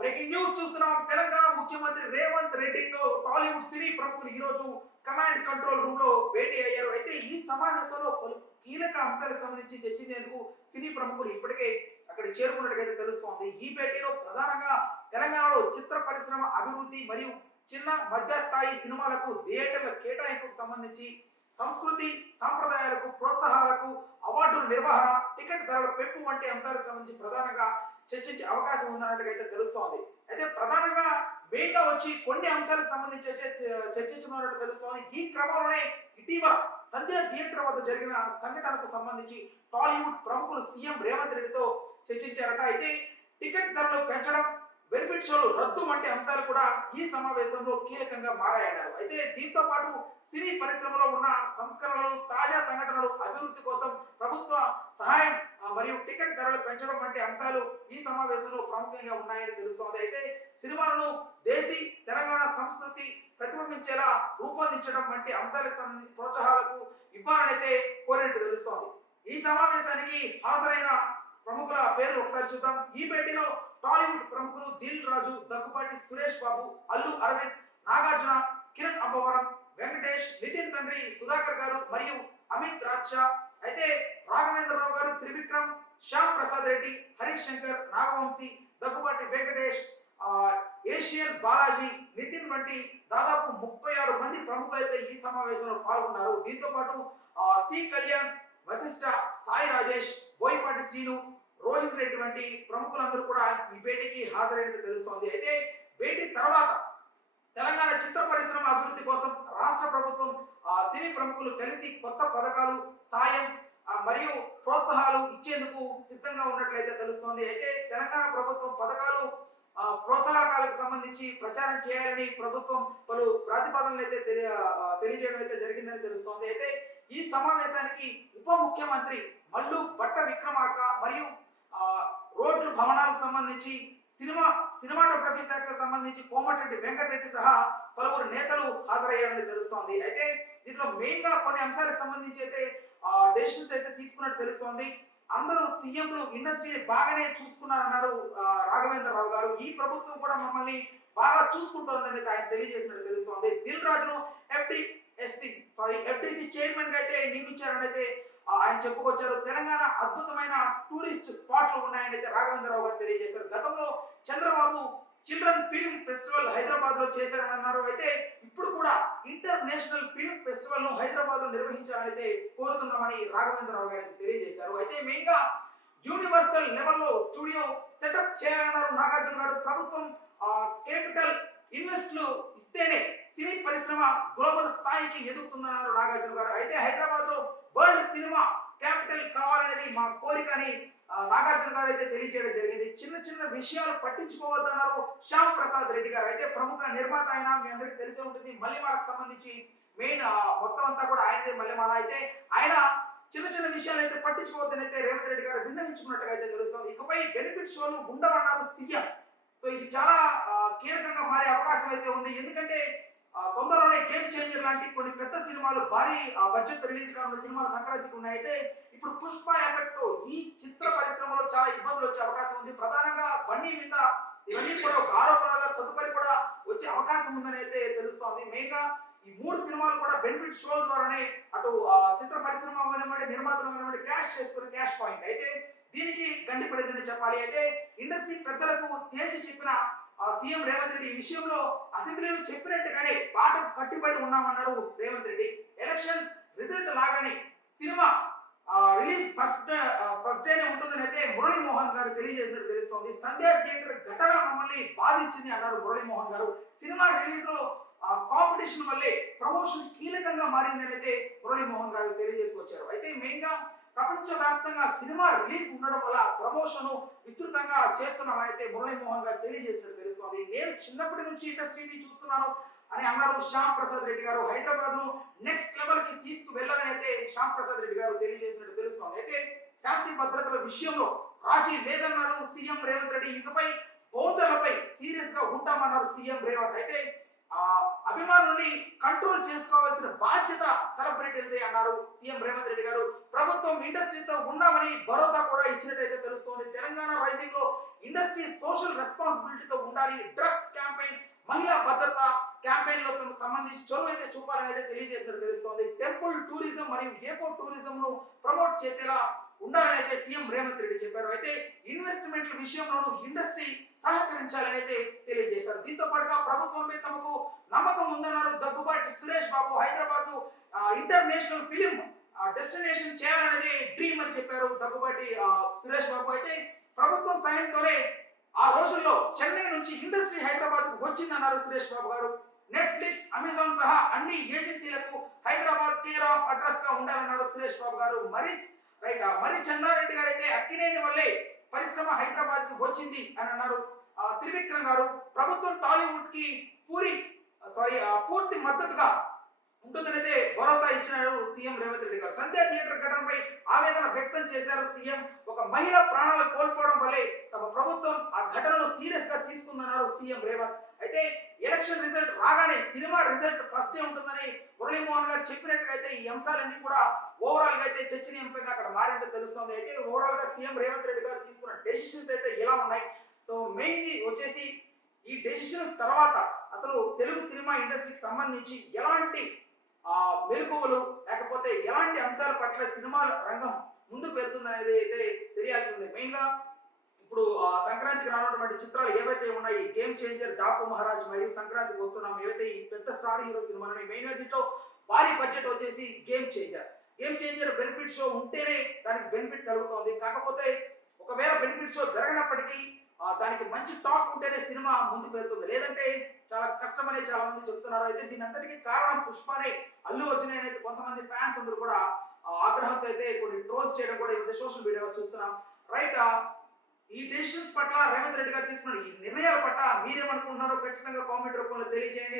Breaking news చూస్తున్నాం. తెలంగాణ ముఖ్యమంత్రి రేవంత్ రెడ్డితో టాలీవుడ్ సినీ ప్రముఖులు ఈ రోజు కమాండ్ కంట్రోల్ రూమ్ లో భేటీ అయ్యారు. అయితే ఈ సమావేశంలో పలు కీలక అంశాలకు సంబంధించి చర్చించేందుకు సినీ ప్రముఖులు ఇప్పటికే అక్కడ చేరుకున్నట్టుగా తెలుస్తోంది. ఈ భేటీలో ప్రధానంగా తెలంగాణలో చిత్ర పరిశ్రమ అభివృద్ధి మరియు చిన్న మధ్య స్థాయి సినిమాలకు థియేటర్ల కేటాయింపుకు సంబంధించి సంస్కృతి సాంప్రదాయాలకు ప్రోత్సాహాలకు అవార్డుల నిర్వహణ టికెట్ ధరల పెంపు వంటి అంశాలకు సంబంధించి ప్రధానంగా చర్చించే అవకాశం ఉందన్నట్టుగా తెలుస్తోంది. అయితే ప్రధానంగా మెయిన్ గా వచ్చి కొన్ని అంశాలకు సంబంధించి చర్చించుకున్నట్టు తెలుస్తోంది. ఈ క్రమంలోనే ఇటీవల సంధ్య థియేటర్ వద్ద జరిగిన సంఘటనకు సంబంధించి టాలీవుడ్ ప్రముఖులు సీఎం రేవంత్ రెడ్డితో చర్చించారట. అయితే టికెట్ ధరలు పెంచడం, బెనిఫిట్ షోలు రద్దు వంటి అంశాలు కూడా ఈ సమావేశంలో కీలకంగా మారాయన్నారు. అయితే దీంతో పాటు సినీ పరిశ్రమలో ఉన్న సంస్కరణలు, తాజా సంఘటనలు, అభివృద్ధి కోసం ప్రభుత్వ సహాయం మరియు టికెట్ ధరలు పెంచడం వంటి అంశాలు ఈ సమావేశంలో ప్రముఖంగా ఉన్నాయని తెలుస్తోంది. అయితే సినిమాలను దేశీ తెలంగాణ సంస్కృతి ప్రతిబింబించేలా రూపొందించడం వంటి అంశాలకు సంబంధించి ప్రోత్సాహాలకు ఇవ్వాలనైతే కోరినట్టు తెలుస్తోంది. ఈ సమావేశానికి హాజరైన ప్రముఖుల పేర్లు ఒకసారి చూద్దాం. ఈ భేటీలో టాలీవుడ్ ప్రముఖులు దిల్ రాజు, దగ్గుబాటి సురేష్ బాబు, అల్లు అరవింద్, నాగార్జున, కిరణ్ అబ్బవరం, వెంకటేష్, నితిన్ తండ్రి, సుధాకర్ గారు మరియు అమిత్ రాజ్షా, అయితే రాఘవేంద్రరావు గారు, త్రివిక్రమ్, శ్యామ్ ప్రసాద్ రెడ్డి, హరీష్ శంకర్, నాగవంశీ, దగ్గుబాటి వెంకటేష్, ఏషియన్ బాలాజీ, నితిన్ వంటి దాదాపు 36 మంది ప్రముఖులైతే ఈ సమావేశంలో పాల్గొన్నారు. దీంతో పాటు సి కళ్యాణ్, వశిష్ఠ, సాయి రాజేష్, బోయపాటి శ్రీను, రోహిత్ రెడ్డి వంటి ప్రముఖులందరూ కూడా ఈ భేటీకి హాజరైనట్టు తెలుస్తోంది. అయితే భేటీ తర్వాత తెలంగాణ చిత్ర పరిశ్రమ అభివృద్ధి కోసం రాష్ట్ర ప్రభుత్వం సినీ ప్రముఖులు కలిసి కొత్త పథకాలు, సాయం మరియు ప్రోత్సాహాలు ఇచ్చేందుకు సిద్ధంగా ఉన్నట్లయితే తెలుస్తోంది. అయితే తెలంగాణ ప్రభుత్వం పథకాలు, ప్రోత్సాహకాలకు సంబంధించి ప్రచారం చేయాలని ప్రభుత్వం పలు ప్రతిపాదనలు అయితే తెలియజేయడం అయితే జరిగిందని తెలుస్తోంది. అయితే ఈ సమావేశానికి ఉప ముఖ్యమంత్రి మల్లు భట్ట విక్రమార్క మరియు రోడ్లు భవనాలకు సంబంధించి సినిమాటోగ్రఫీ శాఖకు సంబంధించి కోమటిరెడ్డి వెంకటరెడ్డి సహా పలువురు నేతలు హాజరయ్యారని తెలుస్తోంది. అయితే దీంట్లో మెయిన్ గా కొన్ని అంశాలకు సంబంధించి అయితే డెసిషన్స్ అయితే తీసుకున్నట్టు తెలుస్తోంది. అందరూ సీఎంలు ఇండస్ట్రీని బాగానే చూసుకున్నారన్నారు రాఘవేంద్రరావు గారు. ఈ ప్రభుత్వం కూడా మమ్మల్ని బాగా చూసుకుంటోందని ఆయన తెలియజేసినట్టు తెలుస్తోంది. దిల్ రాజును ఎఫ్డిసి చైర్మన్ గా అయితే నియమించారని అయితే ఆయన చెప్పుకొచ్చారు. తెలంగాణ అద్భుతమైన టూరిస్ట్ స్పాట్లు ఉన్నాయని అయితే రాఘవేంద్రరావు గారు తెలియజేశారు. గతంలో Chandrababu children film festival Hyderabad లో చేశారని అన్నారు. అయితే ఇప్పుడు కూడా ఇంటర్నేషనల్ ఫిల్మ్ ఫెస్టివల్ ను హైదరాబాద్ లో నిర్వహించాలని అయితే కోరుతున్నామని రాఘవేంద్రరావు గారు తెలియజేశారు. అయితే మెయిన్ గా యూనివర్సల్ లెవెల్లో స్టూడియో సెటప్ చేయాలన్నారు నాగార్జున గారు. ప్రభుత్వం కేపిటల్ ఇన్వెస్ట్లు ఇస్తేనే సినీ పరిశ్రమ గ్లోబల్ స్థాయికి ఎదుగుతుందన్నారు నాగార్జున గారు. అయితే హైదరాబాద్ లో వరల్డ్ సినిమా క్యాపిటల్ కావాలనేది మా కోరిక అని నాగార్జున గారు అయితే తెలియజేయడం జరిగింది. చిన్న చిన్న విషయాలు పట్టించుకోవద్దన్నారు శ్యామ్ ప్రసాద్ రెడ్డి గారు. అయితే ప్రముఖ నిర్మాత అయినా మీ అందరికీ తెలిసే ఉంటుంది. మల్లెమాలకు సంబంధించి మెయిన్ మొత్తం అంతా కూడా ఆయనదే మల్లెమాల. అయితే ఆయన చిన్న చిన్న విషయాలు అయితే పట్టించుకోవద్దని అయితే రేవంత్ రెడ్డి గారు విన్నవించుకున్నట్టుగా అయితే తెలుస్తుంది. ఇకపై బెనిఫిట్ షోలు ఉండవన్నారు సీఎం. సో ఇది చాలా కీలకంగా మారే అవకాశం అయితే ఉంది. ఎందుకంటే తొందరలోనే గేమ్ చేంజర్ లాంటి కొన్ని పెద్ద సినిమాలు భారీ బడ్జెట్ రిలీజ్ కానున్న సినిమాలు సంక్రాంతికి ఉన్నాయి. అయితే ఇప్పుడు పుష్ప ఎఫెక్ట్ తో ఈ చిత్ర పరిశ్రమలో చాలా ఇబ్బందులు వచ్చే అవకాశం ఉంది. ప్రధానంగా బన్నీ మీద ఇవన్నీ కూడా ఒక ఆరోపణలుగా తదుపరి కూడా వచ్చే అవకాశం ఉందని అయితే తెలుస్తోంది. మెయిన్ గా ఈ 3 సినిమాలు కూడా బెనిఫిట్ షోల ద్వారానే అటు చిత్ర పరిశ్రమ అవనివ్వండి, నిర్మాతలు అవనివ్వండి క్యాష్ చేసుకుని క్యాష్ పాయింట్. అయితే దీనికి గండి పడిందని చెప్పాలి. అయితే ఇండస్ట్రీ పెద్దలకు తేల్చి చెప్పిన సీఎం రేవంత్ రెడ్డి ఈ విషయంలో అసెంబ్లీలో చెప్పినట్టుగానే బాటకు కట్టుబడి ఉన్నామన్నారు రేవంత్ రెడ్డి. ఎలక్షన్ రిజల్ట్ లాగానే సినిమా రిలీజ్ ఫస్ట్ డేనే ఉంటుందని అయితే మురళీమోహన్ గారు తెలియజేసినట్టు తెలుస్తోంది. సంధ్య థియేటర్ ఘటన మమ్మల్ని బాధించింది అన్నారు మురళీమోహన్ గారు. సినిమా రిలీజ్ లో కాంపిటీషన్ వల్లే ప్రమోషన్ కీలకంగా మారిందని అయితే మురళీమోహన్ గారు తెలియజేసుకొచ్చారు. అయితే మెయిన్ గా ప్రపంచవ్యాప్తంగా సినిమా రిలీజ్ ఉండడం వల్ల ప్రమోషన్ విస్తృతంగా చేస్తున్నామని అయితే మురళీమోహన్ గారు తెలియజేసినట్టు తెలుస్తోంది. నేను చిన్నప్పటి నుంచి ఇండస్ట్రీని చూస్తున్నాను అని అన్నారు శ్యామ్ ప్రసాద్ రెడ్డి గారు. హైదరాబాద్ ను నెక్స్ట్ లెవెల్ కి తీసుకువెళ్లాలని అయితే శ్యామ్ ప్రసాద్ రెడ్డి గారు తెలియజేసినట్టు తెలుస్తోంది. అయితే శాంతి భద్రతల విషయంలో రాజీ లేదన్నారు సీఎం రేవంత్ రెడ్డి. ఇకపై బౌన్సర్లపై సీరియస్ గా ఉంటామన్నారు సీఎం రేవంత్. అయితే అభిమానుల్ని కంట్రోల్ చేసుకోవాల్సిన బాధ్యత సెలబ్రిటీలదే అన్నారు సీఎం రేవంత్ రెడ్డి గారు. ప్రభుత్వం ఇండస్ట్రీతో ఉన్నామని భరోసా కూడా ఇచ్చినట్టయితే తెలుస్తోంది. తెలంగాణ రైజింగ్ లో ఇండస్ట్రీ సోషల్ రెస్పాన్సిబిలిటీతో ఉండాలి, డ్రగ్స్ క్యాంపెయిన్, మహిళా భద్రత క్యాంపెయిన్ లో సంబంధించి చొరవ అయితే చూపాలని అయితే తెలియజేసినట్టు తెలుస్తోంది. టెంపుల్ టూరిజం మరియు ఏకో టూరిజం ను ప్రమోట్ చేసేలా ఉండాలని అయితే సీఎం రేవంత్ రెడ్డి చెప్పారు. అయితే ఇన్వెస్ట్మెంట్ల విషయంలోనూ ఇండస్ట్రీ సహకరించాలని అయితే తెలియజేశారు. దీంతో పాటుగా ప్రభుత్వంపై తమకు నమ్మకం ఉందన్నారు Daggubati Suresh Babu. Hyderabad international film destination చేయాలనేది డ్రీమ్ అని చెప్పారు దగ్గుబాటి సురేష్ బాబు. అయితే ప్రభుత్వం సాయంతోనే ఆ రోజుల్లో చెన్నై నుంచి ఇండస్ట్రీ హైదరాబాద్ కు వచ్చిందన్నారు సురేష్ బాబు గారు. నెట్ఫ్లిక్స్, అమెజాన్ సహా అన్ని ఏజెన్సీలకు హైదరాబాద్ కేర్ ఆఫ్ అడ్రస్ గా ఉండాలన్నారు సురేష్ బాబు గారు. మరి చంద్రారెడ్డి గారు అయితే అక్కినేని వల్లే పరిశ్రమ హైదరాబాద్ కి వచ్చింది అని అన్నారు. త్రివిక్రమ్ గారు ప్రభుత్వం టాలీవుడ్ కి పూర్తి మద్దతుగా ఉంటుందనైతే భరోసా ఇచ్చినారు సీఎం రేవంత్ రెడ్డి గారు. సంధ్యా థియేటర్ ఘటనపై ఆవేదన వ్యక్తం చేశారు సీఎం. ఒక మహిళ ప్రాణాలు కోల్పోవడం వల్లే తమ ప్రభుత్వం ఆ ఘటనను సీరియస్ గా తీసుకుందన్నారు సీఎం రేవంత్. అయితే ఎలక్షన్ రిజల్ట్ రాగానే సినిమా రిజల్ట్ ఫస్ట్ డే ఉంటుందని మురళీమోహన్ గారు చెప్పినట్టుగా అయితే ఈ అంశాలన్నీ కూడా ఓవరాల్ గా అయితే చర్చనీయాంశంగా అక్కడ మారిందో తెలుస్తుంది. అయితే ఓవరాల్ గా సీఎం రేవంత్ రెడ్డి గారు తీసుకున్న డెసిషన్స్ అయితే ఎలా ఉన్నాయి, సో మెయిన్లీ వచ్చేసి ఈ డెసిషన్స్ తర్వాత అసలు తెలుగు సినిమా ఇండస్ట్రీకి సంబంధించి ఎలాంటి మెలకువలు లేకపోతే ఎలాంటి అంశాల పట్ల సినిమా రంగం ముందుకు వెళ్తుందనేది అయితే తెలియాల్సి ఉంది. మెయిన్ గా ఇప్పుడు సంక్రాంతికి రానున్నటువంటి చిత్రాలు ఏవైతే ఉన్నాయి, గేమ్ చేంజర్, డాకు మహారాజ్ మరియు సంక్రాంతికి వస్తున్నాం, ఏవైతే ఈ పెద్ద స్టార్ హీరో సినిమాలు మెయిన్ గా దీంట్లో భారీ బడ్జెట్ వచ్చేసి గేమ్ చేంజర్ బెనిఫిట్ షో ఉంటేనే దానికి బెనిఫిట్ కలుగుతుంది. కాకపోతే ఒకవేళ బెనిఫిట్ షో జరగనప్పటికీ దానికి మంచి టాక్ ఉంటేనే సినిమా ముందుకు వెళ్తుంది, లేదంటే చాలా కష్టం అనేది చాలా మంది చెప్తున్నారు. అయితే దీని అంతటికి కారణం పుష్పనే, అల్లు అర్జున్ అయితే కొంతమంది ఫ్యాన్స్ అందరూ కూడా ఆగ్రహంతో అయితే కొన్ని ట్రోల్స్ చేయడం కూడా ఈ సోషల్ మీడియాలో చూస్తున్నాం. రైట్, ఈ డెసిషన్స్ పట్ల రేవంత్ రెడ్డి గారు తీసుకున్న ఈ నిర్ణయాల పట్ల మీరేమనుకుంటున్నారో ఖచ్చితంగా కామెంట్ రూపంలో తెలియజేయండి.